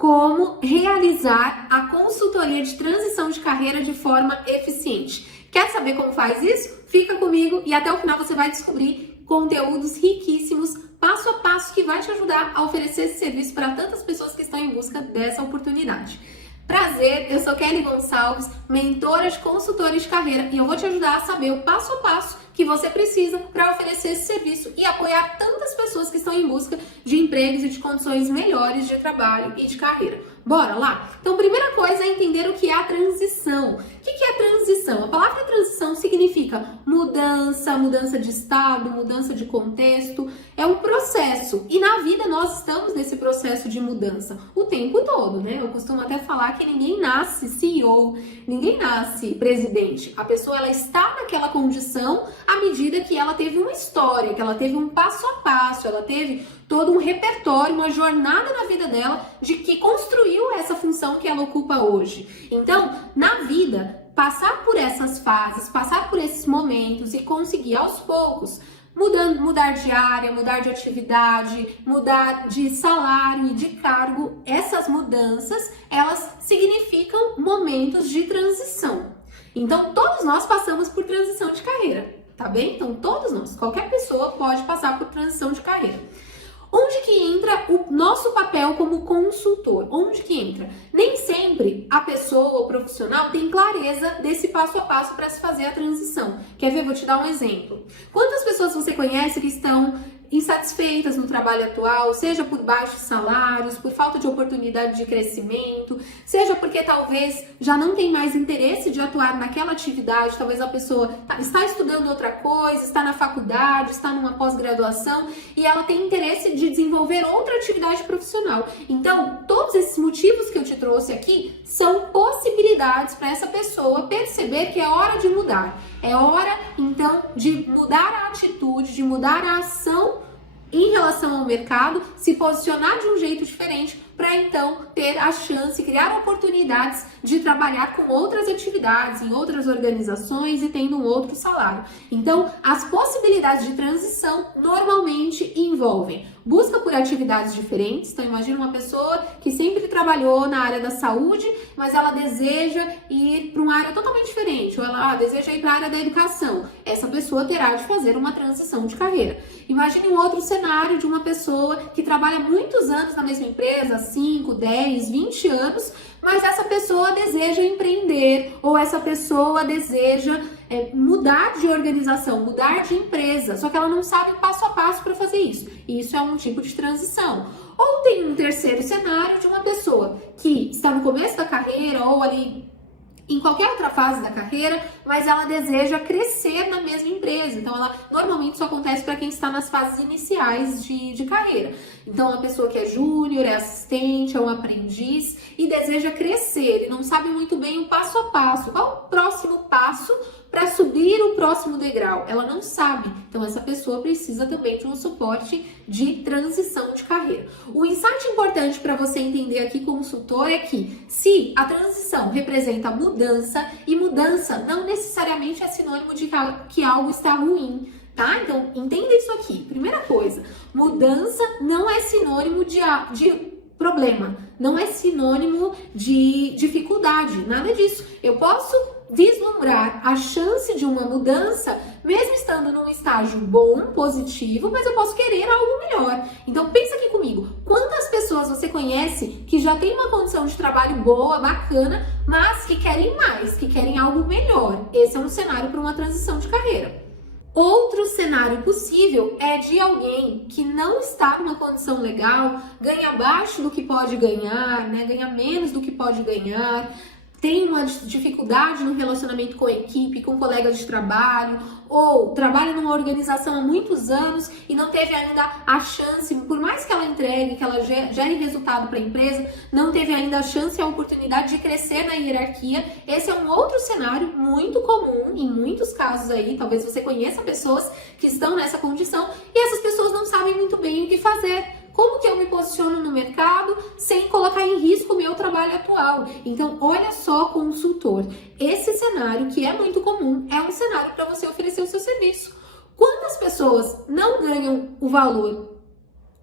como realizar a consultoria de transição de carreira de forma eficiente. Quer saber como faz isso? Fica comigo e até o final você vai descobrir conteúdos riquíssimos, passo a passo, que vai te ajudar a oferecer esse serviço para tantas pessoas que estão em busca dessa oportunidade. Prazer, eu sou Kelly Gonçalves, mentora de consultores de carreira, e eu vou te ajudar a saber o passo a passo que você precisa para oferecer esse serviço e apoiar tantas pessoas que estão em busca de empregos e de condições melhores de trabalho e de carreira. Bora lá? Então, primeira coisa é entender o que é a transição. O que é transição? A palavra transição significa mudança de estado, mudança de contexto. É um processo. E na vida nós estamos nesse processo de mudança o tempo todo, né? Eu costumo até falar que ninguém nasce CEO, ninguém nasce presidente. A pessoa, ela está naquela condição à medida que ela teve uma história, que ela teve um passo a passo, ela teve todo um repertório, uma jornada na vida dela de que construiu essa função que ela ocupa hoje. Então, na vida, passar por essas fases, passar por esses momentos e conseguir aos poucos mudar de área, mudar de atividade, mudar de salário e de cargo, essas mudanças, elas significam momentos de transição. Então, todos nós passamos por transição de carreira, tá bem? Então, todos nós, qualquer pessoa pode passar por transição de carreira. Onde que entra o nosso papel como consultor? Onde que entra? Nem sempre a pessoa, o profissional, tem clareza desse passo a passo para se fazer a transição. Quer ver? Vou te dar um exemplo. Quantas pessoas você conhece que estão insatisfeitas no trabalho atual, seja por baixos salários, por falta de oportunidade de crescimento, seja porque talvez já não tem mais interesse de atuar naquela atividade, talvez a pessoa está estudando outra coisa, está na faculdade, está numa pós-graduação e ela tem interesse de desenvolver outra atividade profissional. Então, todos esses motivos que eu te trouxe aqui são possibilidades para essa pessoa perceber que é hora de mudar. É hora, então, de mudar a atitude, de mudar a ação em relação ao mercado, se posicionar de um jeito diferente para então ter a chance, criar oportunidades de trabalhar com outras atividades, em outras organizações e tendo um outro salário. Então, as possibilidades de transição normalmente envolvem busca por atividades diferentes. Então, imagina uma pessoa que sempre trabalhou na área da saúde, mas ela deseja ir para uma área totalmente diferente, ou ela deseja ir para a área da educação. Essa pessoa terá de fazer uma transição de carreira. Imagine um outro cenário de uma pessoa que trabalha muitos anos na mesma empresa, 5, 10, 20 anos, mas essa pessoa deseja empreender, ou essa pessoa deseja mudar de organização, mudar de empresa, só que ela não sabe o passo a passo para fazer isso. E isso é um tipo de transição. Ou tem um terceiro cenário de uma pessoa que está no começo da carreira ou ali em qualquer outra fase da carreira, mas ela deseja crescer na mesma empresa. Então, normalmente isso acontece para quem está nas fases iniciais de carreira. Então, a pessoa que é júnior, é assistente, é um aprendiz e deseja crescer. Ele não sabe muito bem o passo a passo. Qual o próximo passo para subir o próximo degrau? Ela não sabe. Então, essa pessoa precisa também de um suporte de transição de carreira. O insight importante para você entender aqui, consultor, é que se a transição representa mudança, e mudança não necessariamente é sinônimo de que algo está ruim, tá? Então, entenda isso aqui. Primeira coisa, mudança não é sinônimo de problema, não é sinônimo de dificuldade, nada disso. Eu posso vislumbrar a chance de uma mudança, mesmo estando num estágio bom, positivo, mas eu posso querer algo melhor. Então pensa aqui comigo, quantas pessoas você conhece que já tem uma condição de trabalho boa, bacana, mas que querem mais, que querem algo melhor? Esse é um cenário para uma transição de carreira. Outro cenário possível é de alguém que não está numa condição legal, ganha abaixo do que pode ganhar, né? Ganha menos do que pode ganhar, tem uma dificuldade no relacionamento com a equipe, com colegas de trabalho, ou trabalha numa organização há muitos anos e não teve ainda a chance, por mais que ela entregue, que ela gere resultado para a empresa, não teve ainda a chance e a oportunidade de crescer na hierarquia. Esse é um outro cenário muito comum, em muitos casos aí, talvez você conheça pessoas que estão nessa condição e essas pessoas não sabem muito bem o que fazer. Como que eu me posiciono no mercado sem colocar em risco o meu trabalho atual? Então, olha só, consultor, esse cenário que é muito comum é um cenário para você oferecer o seu serviço. Quantas pessoas não ganham o valor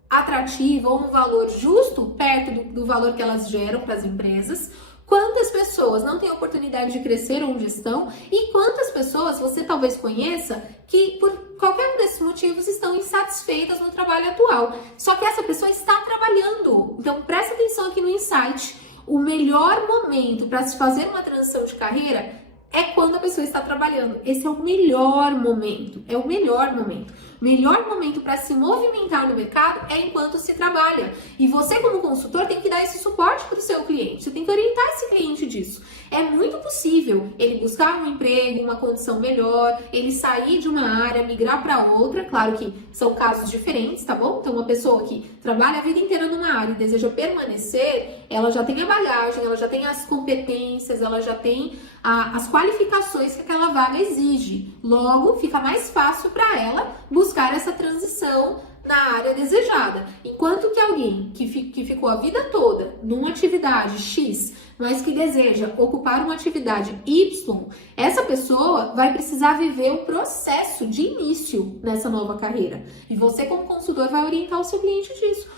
atrativa ou um valor justo, perto do valor que elas geram para as empresas. Quantas pessoas não têm oportunidade de crescer onde estão e quantas pessoas você talvez conheça que por qualquer um desses motivos estão insatisfeitas no trabalho atual. Só que essa pessoa está trabalhando. Então presta atenção aqui no insight. O melhor momento para se fazer uma transição de carreira é quando a pessoa está trabalhando. Esse é o melhor momento. É o melhor momento. O melhor momento para se movimentar no mercado é enquanto se trabalha. E você, como consultor, tem que dar esse suporte para o seu cliente. Você tem que orientar esse cliente disso. É muito possível ele buscar um emprego, uma condição melhor, ele sair de uma área, migrar para outra. Claro que são casos diferentes, tá bom? Então, uma pessoa que trabalha a vida inteira numa área e deseja permanecer, ela já tem a bagagem, ela já tem as competências, ela já tem as qualificações que aquela vaga exige. Logo, fica mais fácil para ela buscar essa transição na área desejada. Enquanto que alguém que ficou a vida toda numa atividade X, mas que deseja ocupar uma atividade Y, essa pessoa vai precisar viver o processo de início nessa nova carreira. E você, como consultor, vai orientar o seu cliente disso.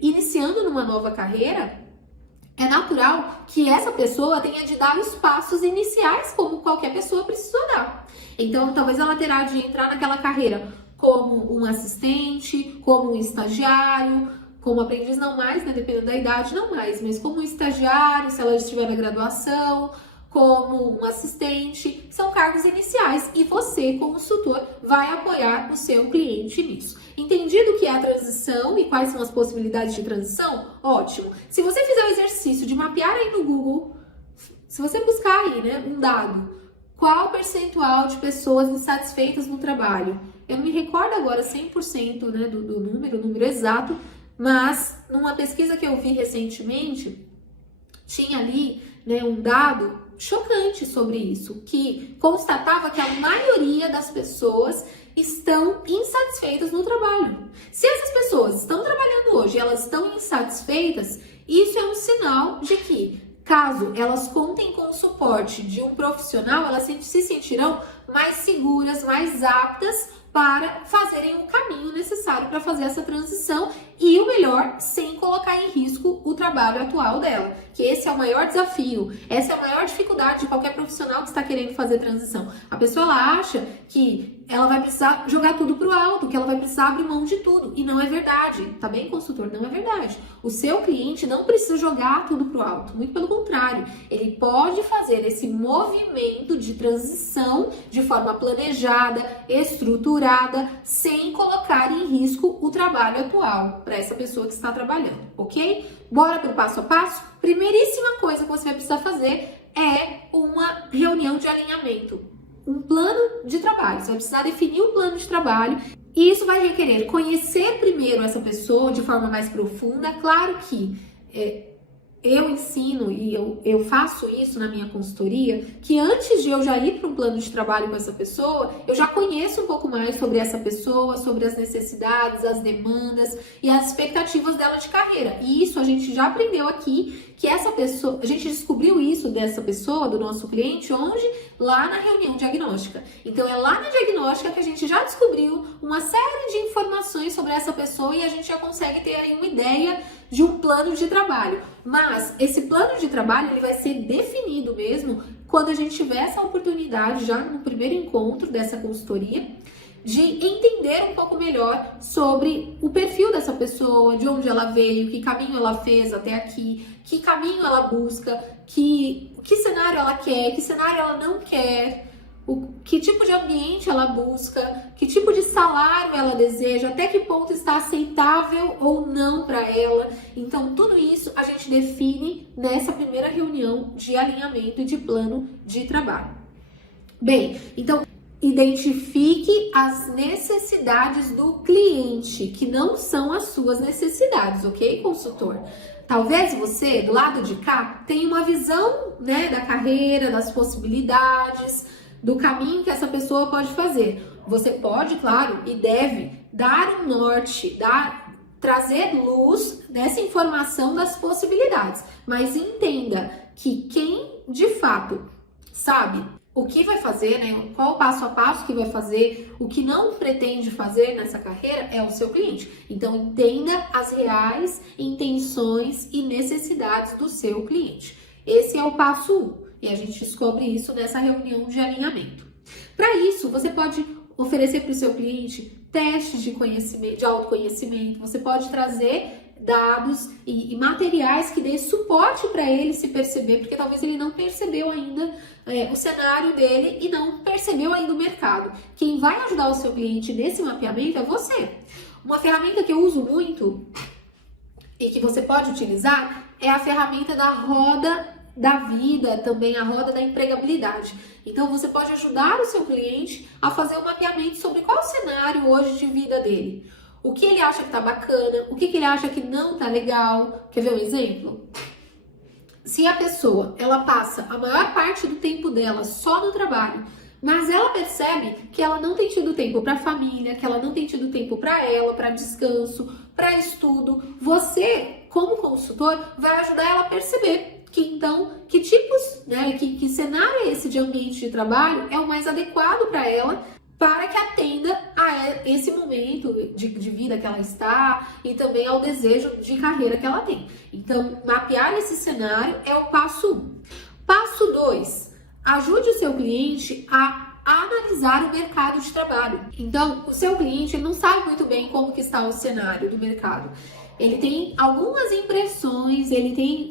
Iniciando numa nova carreira, é natural que essa pessoa tenha de dar os passos iniciais, como qualquer pessoa precisou dar. Então, talvez ela terá de entrar naquela carreira como um assistente, como um estagiário, como aprendiz não mais, né, dependendo da idade, não mais, mas como um estagiário, se ela estiver na graduação, como um assistente, são cargos iniciais e você, como consultor, vai apoiar o seu cliente nisso. Entendido o que é a transição e quais são as possibilidades de transição? Ótimo! Se você fizer o exercício de mapear aí no Google, se você buscar aí, né, um dado, qual o percentual de pessoas insatisfeitas no trabalho? Eu não me recordo agora 100%, né, do número exato, mas numa pesquisa que eu vi recentemente, tinha ali, né, um dado chocante sobre isso, que constatava que a maioria das pessoas estão insatisfeitas no trabalho. Se essas pessoas estão trabalhando hoje e elas estão insatisfeitas, isso é um sinal de que, caso elas contem com o suporte de um profissional, elas se sentirão mais seguras, mais aptas para fazerem o caminho necessário para fazer essa transição e o melhor, sem colocar em risco o trabalho atual dela, que esse é o maior desafio, essa é a maior dificuldade de qualquer profissional que está querendo fazer transição. A pessoa ela acha que ela vai precisar jogar tudo pro alto, que ela vai precisar abrir mão de tudo, e não é verdade, tá bem, consultor? Não é verdade. O seu cliente não precisa jogar tudo pro alto, muito pelo contrário, ele pode fazer esse movimento de transição de forma planejada, estruturada, sem colocar em risco o trabalho atual para essa pessoa que está trabalhando, ok? Bora pro passo a passo? Primeiríssima coisa que você vai precisar fazer é uma reunião de alinhamento, um plano de trabalho. Você vai precisar definir um plano de trabalho e isso vai requerer conhecer primeiro essa pessoa de forma mais profunda. Claro que eu ensino e eu faço isso na minha consultoria, que antes de eu já ir para um plano de trabalho com essa pessoa, eu já conheço um pouco mais sobre essa pessoa, sobre as necessidades, as demandas e as expectativas dela de carreira. E isso a gente já aprendeu aqui, que essa pessoa, a gente descobriu isso dessa pessoa, do nosso cliente, onde? Lá na reunião diagnóstica. Então é lá na diagnóstica que a gente já descobriu uma série de informações sobre essa pessoa e a gente já consegue ter aí uma ideia de um plano de trabalho. Mas esse plano de trabalho ele vai ser definido mesmo quando a gente tiver essa oportunidade já no primeiro encontro dessa consultoria de entender um pouco melhor sobre o perfil dessa pessoa, de onde ela veio, que caminho ela fez até aqui, que caminho ela busca, que cenário ela quer, que cenário ela não quer, que tipo de ambiente ela busca, que tipo de salário ela deseja, até que ponto está aceitável ou não para ela. Então, tudo isso a gente define nessa primeira reunião de alinhamento e de plano de trabalho. Bem, então, identifique as necessidades do cliente, que não são as suas necessidades, ok, consultor? Talvez você, do lado de cá, tenha uma visão, né, da carreira, das possibilidades, do caminho que essa pessoa pode fazer. Você pode, claro, e deve dar um norte, trazer luz nessa informação das possibilidades. Mas entenda que quem, de fato, sabe o que vai fazer, né? Qual o passo a passo que vai fazer, o que não pretende fazer nessa carreira é o seu cliente. Então, entenda as reais intenções e necessidades do seu cliente. Esse é o passo 1 e a gente descobre isso nessa reunião de alinhamento. Para isso, você pode oferecer para o seu cliente testes de conhecimento, de autoconhecimento, você pode trazer dados e materiais que dê suporte para ele se perceber, porque talvez ele não percebeu ainda o cenário dele e não percebeu ainda o mercado. Quem vai ajudar o seu cliente nesse mapeamento é você. Uma ferramenta que eu uso muito e que você pode utilizar é a ferramenta da roda da vida, também a roda da empregabilidade. Então você pode ajudar o seu cliente a fazer um mapeamento sobre qual é o cenário hoje de vida dele. O que ele acha que tá bacana, o que ele acha que não tá legal. Quer ver um exemplo? Se a pessoa, ela passa a maior parte do tempo dela só no trabalho, mas ela percebe que ela não tem tido tempo para família, que ela não tem tido tempo para ela, para descanso, para estudo, você, como consultor, vai ajudar ela a perceber que tipos, né, que cenário é esse de ambiente de trabalho é o mais adequado para ela, para que atenda a esse momento de vida que ela está e também ao desejo de carreira que ela tem. Então, mapear esse cenário é o passo 1. Passo 2, ajude o seu cliente a analisar o mercado de trabalho. Então, o seu cliente não sabe muito bem como que está o cenário do mercado. Ele tem algumas impressões, ele tem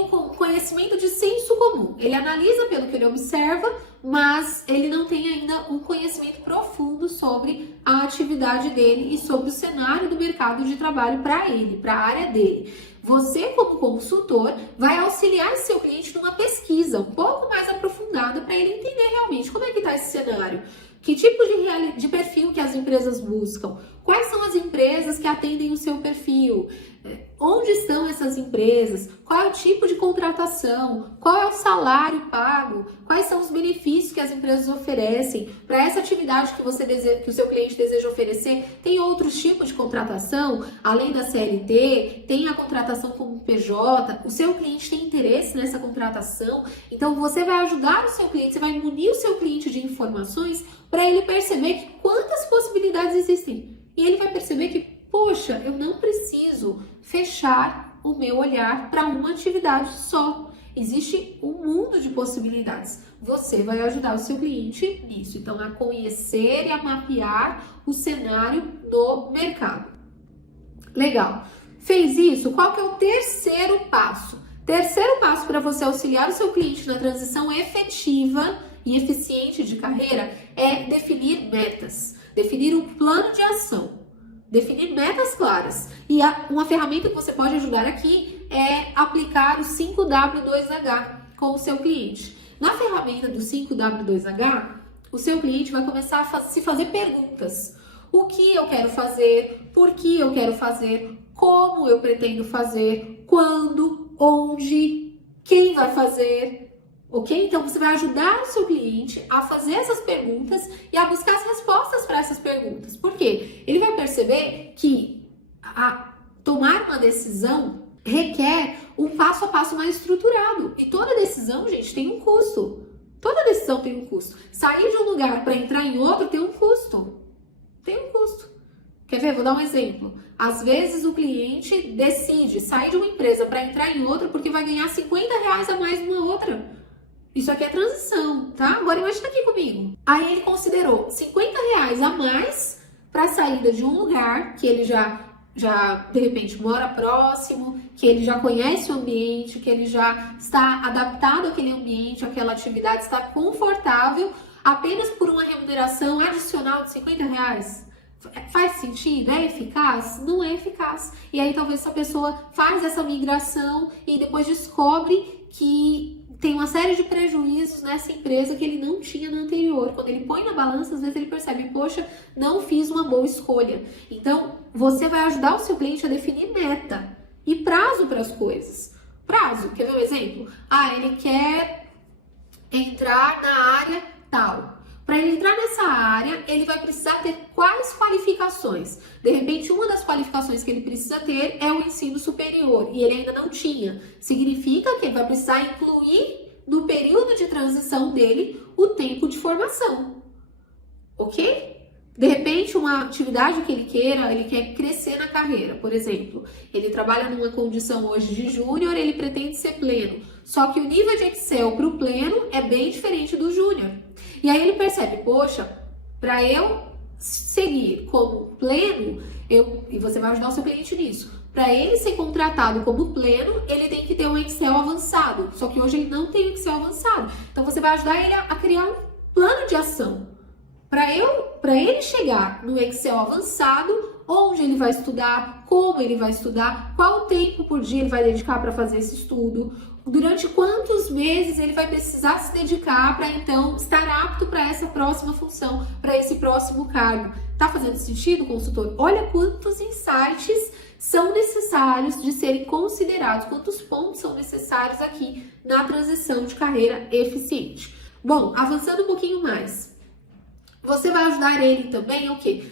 um conhecimento de senso comum. Ele analisa pelo que ele observa, mas ele não tem ainda um conhecimento profundo sobre a atividade dele e sobre o cenário do mercado de trabalho para ele, para a área dele. Você, como consultor, vai auxiliar esse seu cliente numa pesquisa um pouco mais aprofundada para ele entender realmente como é que está esse cenário. Que tipo de perfil que as empresas buscam? Quais são as empresas que atendem o seu perfil? Onde estão essas empresas? Qual é o tipo de contratação? Qual é o salário pago? Quais são os benefícios que as empresas oferecem? Para essa atividade que que o seu cliente deseja oferecer, tem outros tipos de contratação? Além da CLT, tem a contratação como PJ? O seu cliente tem interesse nessa contratação? Então, você vai ajudar o seu cliente, você vai munir o seu cliente de informações para ele perceber que quantas possibilidades existem. E ele vai perceber que, poxa, eu não preciso fechar o meu olhar para uma atividade só. Existe um mundo de possibilidades. Você vai ajudar o seu cliente nisso. Então, a conhecer e a mapear o cenário do mercado. Legal. Fez isso? Qual que é o terceiro passo? Terceiro passo para você auxiliar o seu cliente na transição efetiva e eficiente de carreira é definir metas, definir um plano de ação, definir metas claras. E uma ferramenta que você pode ajudar aqui é aplicar o 5W2H com o seu cliente. Na ferramenta do 5W2H, o seu cliente vai começar a se fazer perguntas. O que eu quero fazer? Por que eu quero fazer? Como eu pretendo fazer? Quando? Onde? Quem vai fazer? Ok? Então, você vai ajudar o seu cliente a fazer essas perguntas e a buscar as respostas para essas perguntas. Por quê? Ele vai perceber que tomar uma decisão requer um passo a passo mais estruturado. E toda decisão, gente, tem um custo. Toda decisão tem um custo. Sair de um lugar para entrar em outro tem um custo. Tem um custo. Quer ver? Vou dar um exemplo. Às vezes o cliente decide sair de uma empresa para entrar em outra porque vai ganhar R$50 a mais numa outra. Isso aqui é transição, tá? Agora imagina aqui comigo. Aí ele considerou R$50 a mais para a saída de um lugar que ele já de repente mora próximo, que ele já conhece o ambiente, que ele já está adaptado àquele ambiente, àquela atividade, está confortável, apenas por uma remuneração adicional de R$50. Faz sentido? É eficaz? Não é eficaz. E aí talvez essa pessoa faz essa migração e depois descobre que tem uma série de prejuízos nessa empresa que ele não tinha na anterior. Quando ele põe na balança, às vezes ele percebe, poxa, não fiz uma boa escolha. Então, você vai ajudar o seu cliente a definir meta e prazo para as coisas. Prazo, quer ver um exemplo? Ele quer entrar na área tal. Para ele entrar nessa área, ele vai precisar ter quais qualificações? De repente, uma das qualificações que ele precisa ter é o ensino superior e ele ainda não tinha. Significa que ele vai precisar incluir no período de transição dele, o tempo de formação, ok? De repente, uma atividade que ele quer crescer na carreira, por exemplo, ele trabalha numa condição hoje de júnior, ele pretende ser pleno, só que o nível de Excel para o pleno é bem diferente do júnior. E aí ele percebe, poxa, para eu seguir como pleno, e você vai ajudar o seu cliente nisso, para ele ser contratado como pleno, ele tem que ter um Excel avançado, só que hoje ele não tem um Excel avançado. Então você vai ajudar ele a criar um plano de ação. Para ele chegar no Excel avançado, onde ele vai estudar, como ele vai estudar, qual tempo por dia ele vai dedicar para fazer esse estudo, durante quantos meses ele vai precisar se dedicar para então estar apto para essa próxima função, para esse próximo cargo. Tá fazendo sentido, consultor? Olha quantos insights são necessários de serem considerados, quantos pontos são necessários aqui na transição de carreira eficiente. Bom, avançando um pouquinho mais. Você vai ajudar ele também, o quê?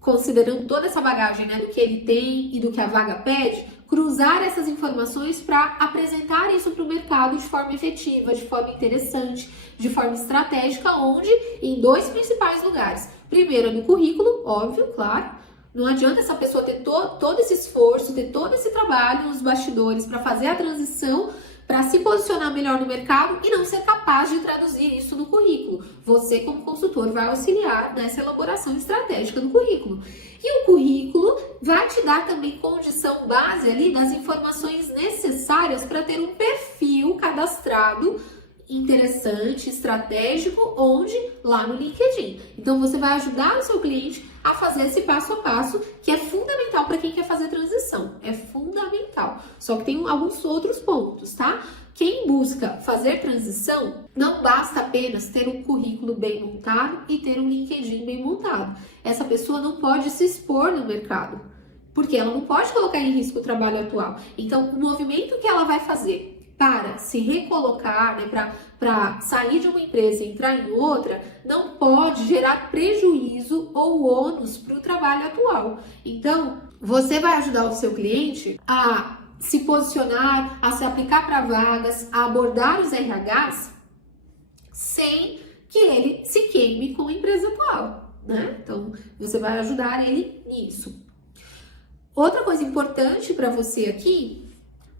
Considerando toda essa bagagem, né, do que ele tem e do que a vaga pede, cruzar essas informações para apresentar isso para o mercado de forma efetiva, de forma interessante, de forma estratégica, onde? Em dois principais lugares. Primeiro, no currículo, óbvio, claro. Não adianta essa pessoa ter todo esse esforço, ter todo esse trabalho nos bastidores para fazer a transição, para se posicionar melhor no mercado e não ser capaz de traduzir isso no currículo. Você, como consultor, vai auxiliar nessa elaboração estratégica do currículo. E o currículo vai te dar também condição base ali das informações necessárias para ter um perfil cadastrado interessante, estratégico, onde? Lá no LinkedIn. Então, você vai ajudar o seu cliente a fazer esse passo a passo, que é fundamental para quem quer fazer transição. É fundamental. Só que tem alguns outros pontos, tá? Quem busca fazer transição, não basta apenas ter um currículo bem montado e ter um LinkedIn bem montado. Essa pessoa não pode se expor no mercado, porque ela não pode colocar em risco o trabalho atual. Então, o movimento que ela vai fazer para se recolocar, né, para sair de uma empresa e entrar em outra, não pode gerar prejuízo ou ônus para o trabalho atual. Então, você vai ajudar o seu cliente a se posicionar, a se aplicar para vagas, a abordar os RHs sem que ele se queime com a empresa atual, né? Então, você vai ajudar ele nisso. Outra coisa importante para você aqui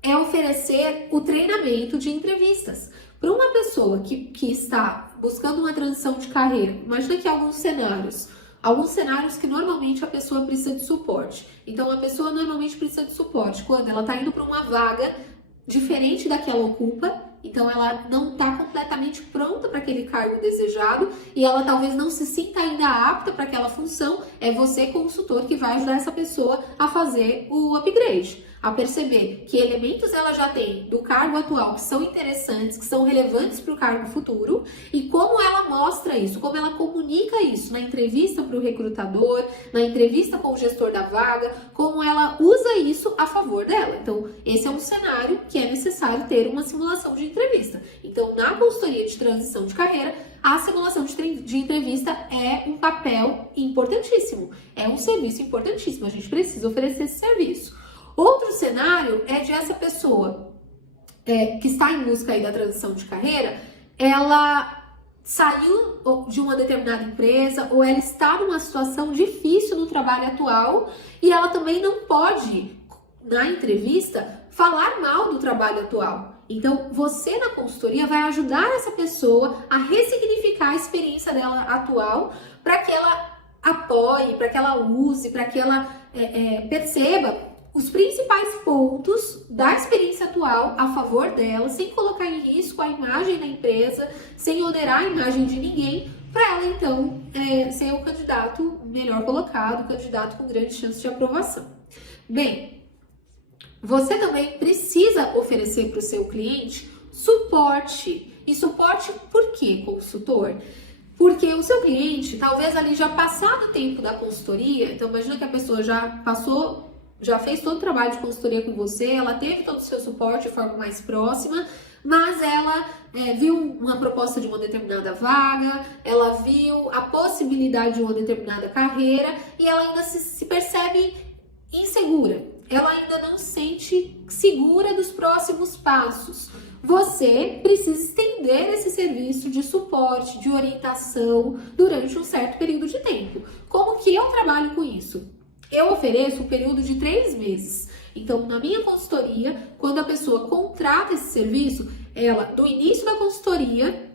é oferecer o treinamento de entrevistas. Para uma pessoa que está buscando uma transição de carreira, imagina que alguns cenários que normalmente a pessoa precisa de suporte. Então, a pessoa normalmente precisa de suporte quando ela está indo para uma vaga diferente da que ela ocupa, então ela não está completamente pronta para aquele cargo desejado e ela talvez não se sinta ainda apta para aquela função. É você, consultor, que vai ajudar essa pessoa a fazer o upgrade, a perceber que elementos ela já tem do cargo atual que são interessantes, que são relevantes para o cargo futuro e como ela mostra isso, como ela comunica isso na entrevista para o recrutador, na entrevista com o gestor da vaga, como ela usa isso a favor dela. Então, esse é um cenário que é necessário ter uma simulação de entrevista. Então, na consultoria de transição de carreira, a simulação de entrevista é um papel importantíssimo, é um serviço importantíssimo, a gente precisa oferecer esse serviço. Outro cenário é de essa pessoa que está em busca aí da transição de carreira, ela saiu de uma determinada empresa ou ela está numa situação difícil no trabalho atual e ela também não pode, na entrevista, falar mal do trabalho atual. Então, você na consultoria vai ajudar essa pessoa a ressignificar a experiência dela atual para que ela apoie, para que ela use, para que ela perceba os principais pontos da experiência atual a favor dela, sem colocar em risco a imagem da empresa, sem onerar a imagem de ninguém, para ela então ser o candidato melhor colocado, o candidato com grande chance de aprovação. Bem, você também precisa oferecer para o seu cliente suporte. E suporte por quê, consultor? Porque o seu cliente, talvez ali já passado o tempo da consultoria, então imagina que a pessoa já fez todo o trabalho de consultoria com você, ela teve todo o seu suporte de forma mais próxima, mas ela viu uma proposta de uma determinada vaga, ela viu a possibilidade de uma determinada carreira e ela ainda se percebe insegura, ela ainda não se sente segura dos próximos passos. você precisa estender esse serviço de suporte, de orientação durante um certo período de tempo. Como que eu trabalho com isso? Eu ofereço um período de 3 meses. Então, na minha consultoria, quando a pessoa contrata esse serviço, ela, do início da consultoria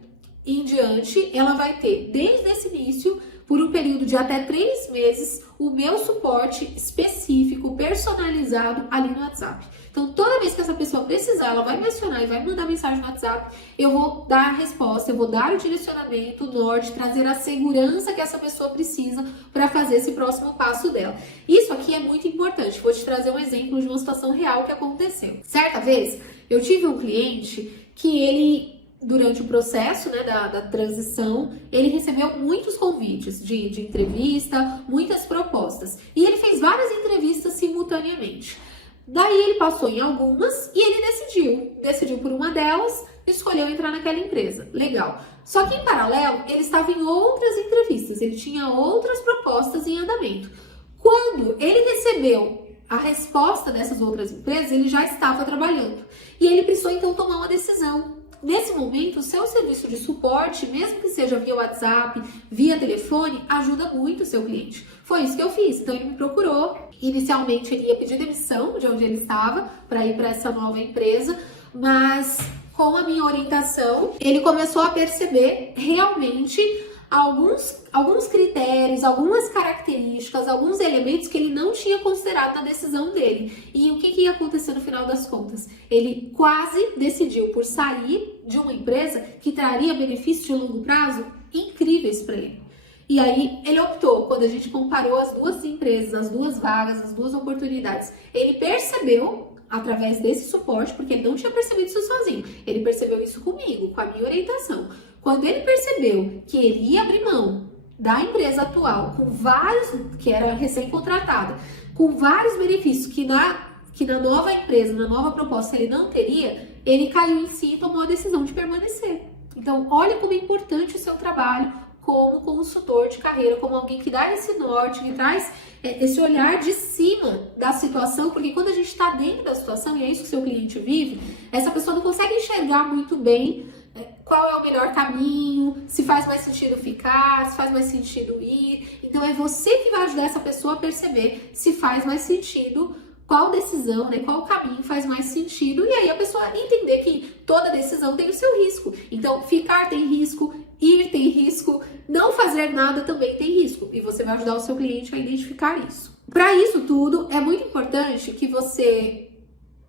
em diante, ela vai ter, desde esse início, por um período de até 3 meses, o meu suporte específico, personalizado ali no WhatsApp. Então, toda vez que essa pessoa precisar, ela vai me acionar e vai me mandar mensagem no WhatsApp, eu vou dar a resposta, eu vou dar o direcionamento, o norte, trazer a segurança que essa pessoa precisa para fazer esse próximo passo dela. Isso aqui é muito importante. Vou te trazer um exemplo de uma situação real que aconteceu. Certa vez, eu tive um cliente que ele, durante o processo, né, da transição, ele recebeu muitos convites de entrevista, muitas propostas. E ele fez várias entrevistas simultaneamente. Daí ele passou em algumas e ele decidiu por uma delas, escolheu entrar naquela empresa. Legal. Só que em paralelo, ele estava em outras entrevistas, ele tinha outras propostas em andamento. Quando ele recebeu a resposta dessas outras empresas, ele já estava trabalhando. E ele precisou então tomar uma decisão. Nesse momento, o seu serviço de suporte, mesmo que seja via WhatsApp, via telefone, ajuda muito o seu cliente. Foi isso que eu fiz. Então, ele me procurou. Inicialmente, ele ia pedir demissão de onde ele estava para ir para essa nova empresa, mas com a minha orientação, ele começou a perceber realmente alguns critérios, algumas características, alguns elementos que ele não tinha considerado na decisão dele. E o que ia acontecer no final das contas? Ele quase decidiu por sair de uma empresa que traria benefícios de longo prazo incríveis para ele. E aí ele optou, quando a gente comparou as duas empresas, as duas vagas, as duas oportunidades, ele percebeu, através desse suporte, porque ele não tinha percebido isso sozinho, ele percebeu isso comigo, com a minha orientação. Quando ele percebeu que ele ia abrir mão da empresa atual, com vários, que era recém-contratada, com vários benefícios que na nova empresa, na nova proposta ele não teria, ele caiu em si e tomou a decisão de permanecer. Então, olha como é importante o seu trabalho como consultor de carreira, como alguém que dá esse norte, que traz esse olhar de cima da situação, porque quando a gente está dentro da situação, e é isso que o seu cliente vive, essa pessoa não consegue enxergar muito bem qual é o melhor caminho, se faz mais sentido ficar, se faz mais sentido ir. Então é você que vai ajudar essa pessoa a perceber se faz mais sentido, qual decisão, né, qual caminho faz mais sentido, e aí a pessoa entender que toda decisão tem o seu risco. Então ficar tem risco, ir tem risco, não fazer nada também tem risco, e você vai ajudar o seu cliente a identificar isso. Para isso tudo, é muito importante que você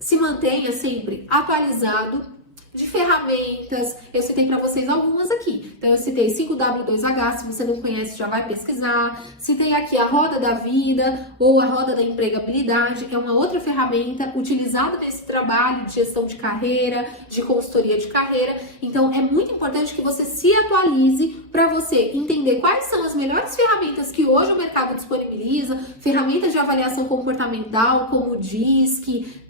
se mantenha sempre atualizado de ferramentas. Eu citei para vocês algumas aqui. Então, eu citei 5W2H, se você não conhece, já vai pesquisar. Citei aqui a Roda da Vida ou a Roda da Empregabilidade, que é uma outra ferramenta utilizada nesse trabalho de gestão de carreira, de consultoria de carreira. Então, é muito importante que você se atualize para você entender quais são as melhores ferramentas que hoje o mercado disponibiliza, ferramentas de avaliação comportamental, como o DISC,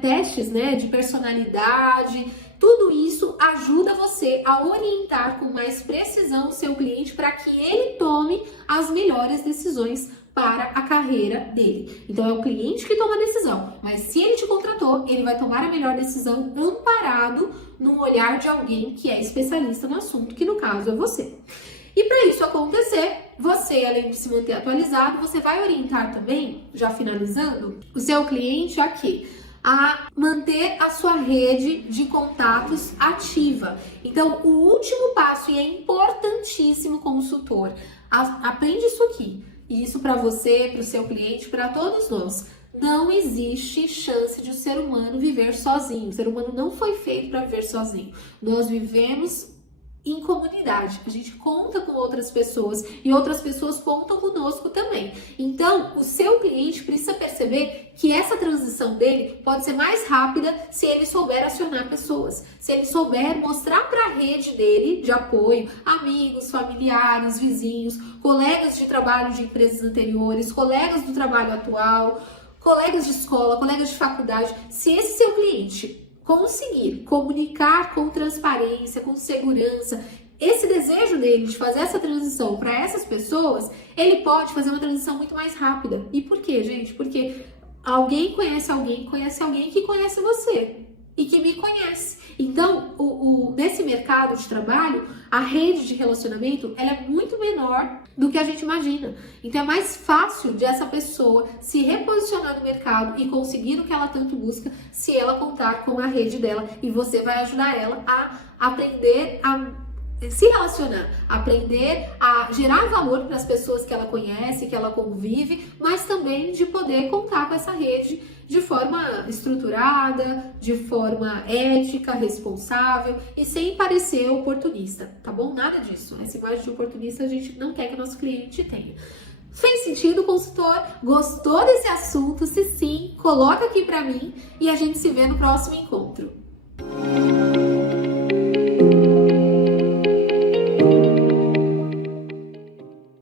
testes, né, de personalidade. Tudo isso ajuda você a orientar com mais precisão o seu cliente para que ele tome as melhores decisões para a carreira dele. Então é o cliente que toma a decisão, mas se ele te contratou, ele vai tomar a melhor decisão amparado no olhar de alguém que é especialista no assunto, que no caso é você. E para isso acontecer, você, além de se manter atualizado, você vai orientar também, já finalizando, o seu cliente a manter a sua rede de contatos ativa. Então, o último passo, e é importantíssimo, consultor, aprende isso aqui. E isso para você, para o seu cliente, para todos nós. Não existe chance de o ser humano viver sozinho. O ser humano não foi feito para viver sozinho. Nós vivemos em comunidade, a gente conta com outras pessoas e outras pessoas contam conosco também. Então, o seu cliente precisa perceber que essa transição dele pode ser mais rápida se ele souber acionar pessoas, se ele souber mostrar para a rede dele de apoio, amigos, familiares, vizinhos, colegas de trabalho de empresas anteriores, colegas do trabalho atual, colegas de escola, colegas de faculdade. Se esse seu cliente conseguir comunicar com transparência, com segurança, esse desejo dele de fazer essa transição para essas pessoas, ele pode fazer uma transição muito mais rápida. E por quê, gente? Porque alguém conhece alguém que conhece você e que me conhece e Então, nesse mercado de trabalho, a rede de relacionamento ela é muito menor do que a gente imagina. Então, é mais fácil de essa pessoa se reposicionar no mercado e conseguir o que ela tanto busca se ela contar com a rede dela. E você vai ajudar ela a aprender a se relacionar, aprender a gerar valor para as pessoas que ela conhece, que ela convive, mas também de poder contar com essa rede de forma estruturada, de forma ética, responsável e sem parecer oportunista, tá bom? Nada disso. Essa imagem de oportunista a gente não quer que nosso cliente tenha. Fez sentido, consultor? Gostou desse assunto? Se sim, coloca aqui para mim e a gente se vê no próximo encontro.